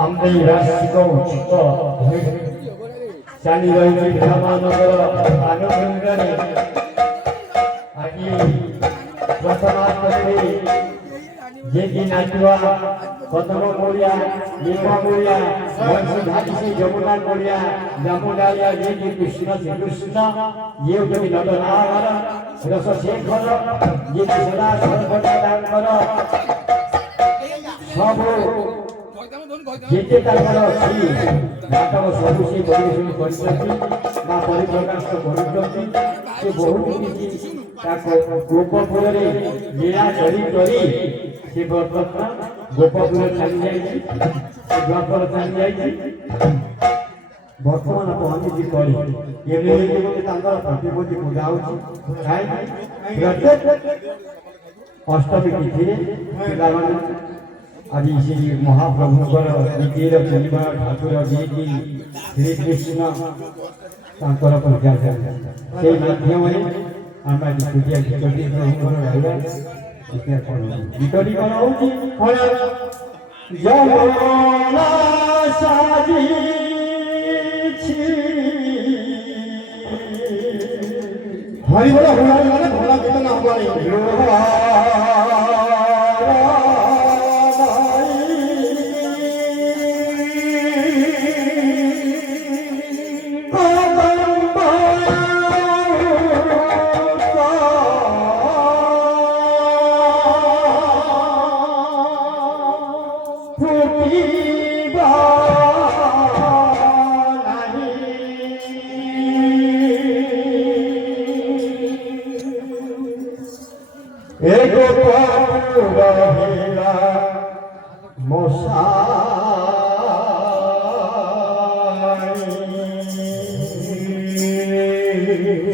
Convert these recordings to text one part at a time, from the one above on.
आमने राष्ट्र को चाली रही विधानगर आनंदगरी आदि वर्तमान जे की नाचुआ कदम मोड़िया नीमा मोड़िया घाटी से जमुना मोड़िया जमुनाया जे की कृष्ण श्री कृष्ण ये उनकी नंदनावर रस शेखर ये सदा सर्वदा सब जेते ताकर अछि नाटक सबु से परिवेशन करछथि ना परिप्रकाश करछथि से बहुत किछि ताको गोपपुर रे लीला करी से वर्तमान गोपपुर चली जाई द्वापर चली जाई वर्तमान पहुंची जी करी एले जे तांकर प्रतिपत्ति पूजा होछि प्रत्येक अष्टमी तिथि पिलामान आदि श्री महाप्रभुकर द्वितीय पूर्णिमा ठाकुर जी की श्री कृष्ण तांकर पूजा से माध्यम आम छुटिया गीतटी गाइबा गीतटी कौन होची जमुना साजी हरि बोला माने भोला गीत ना हमारे एक रहिला मोसाई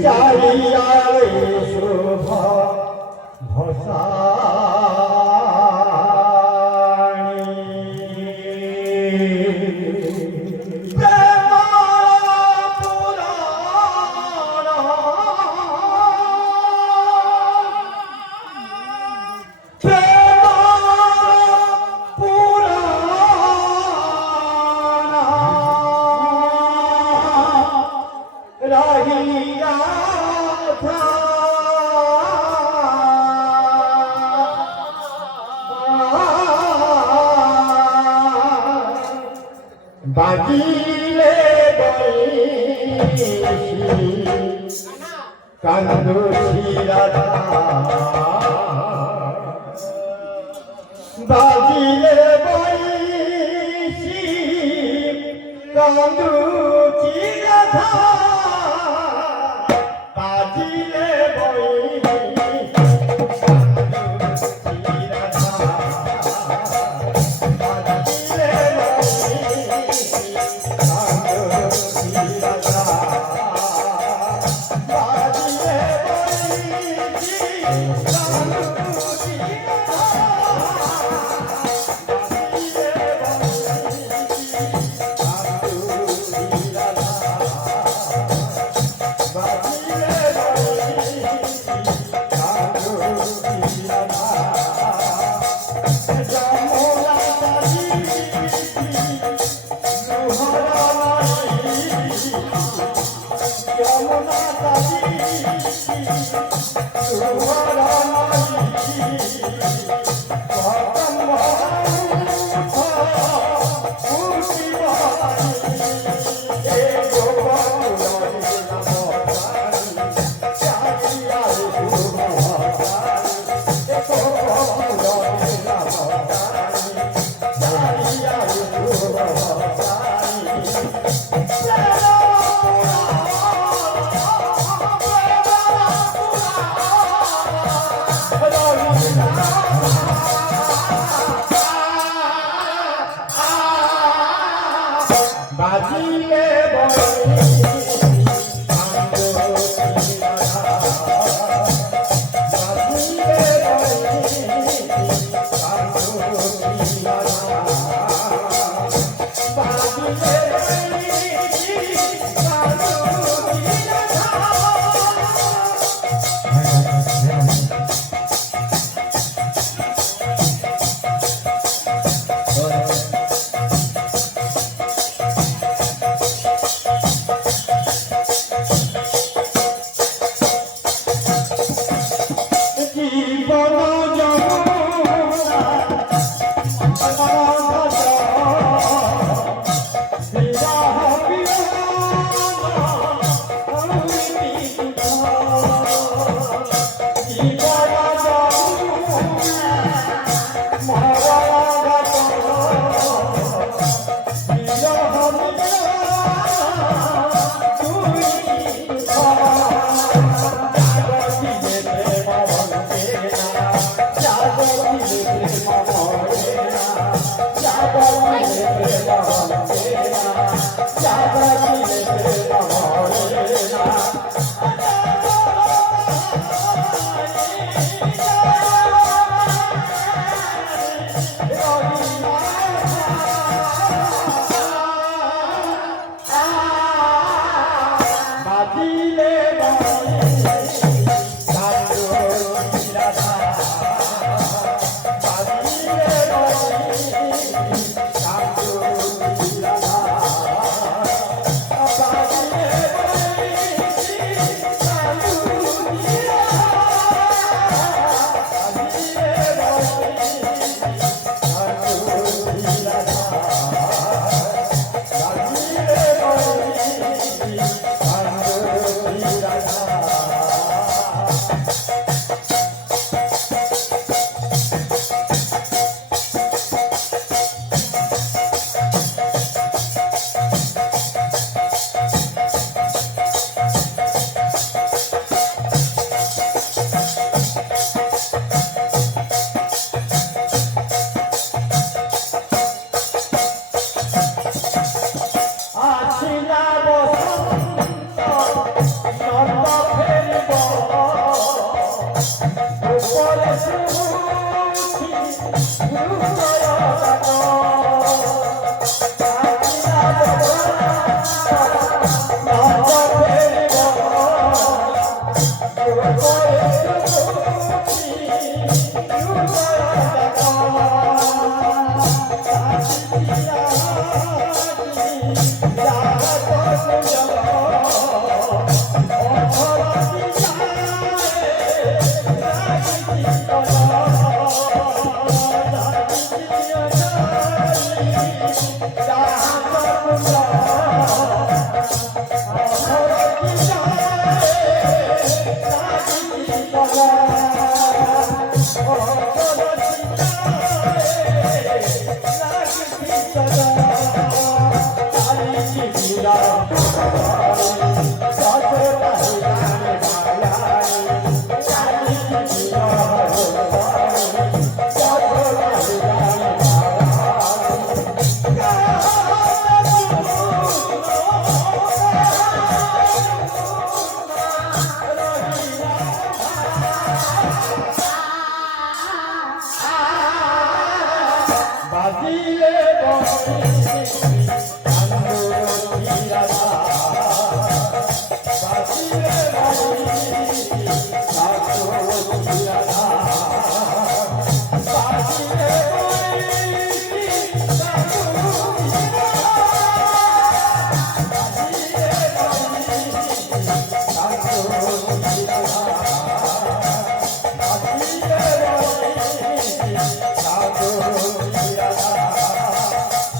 चालिया शुभ भसाई बाजीले कांदोशी राधा बाजीले कांदोशी राधा बाजीले বাজিলে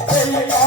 Hey,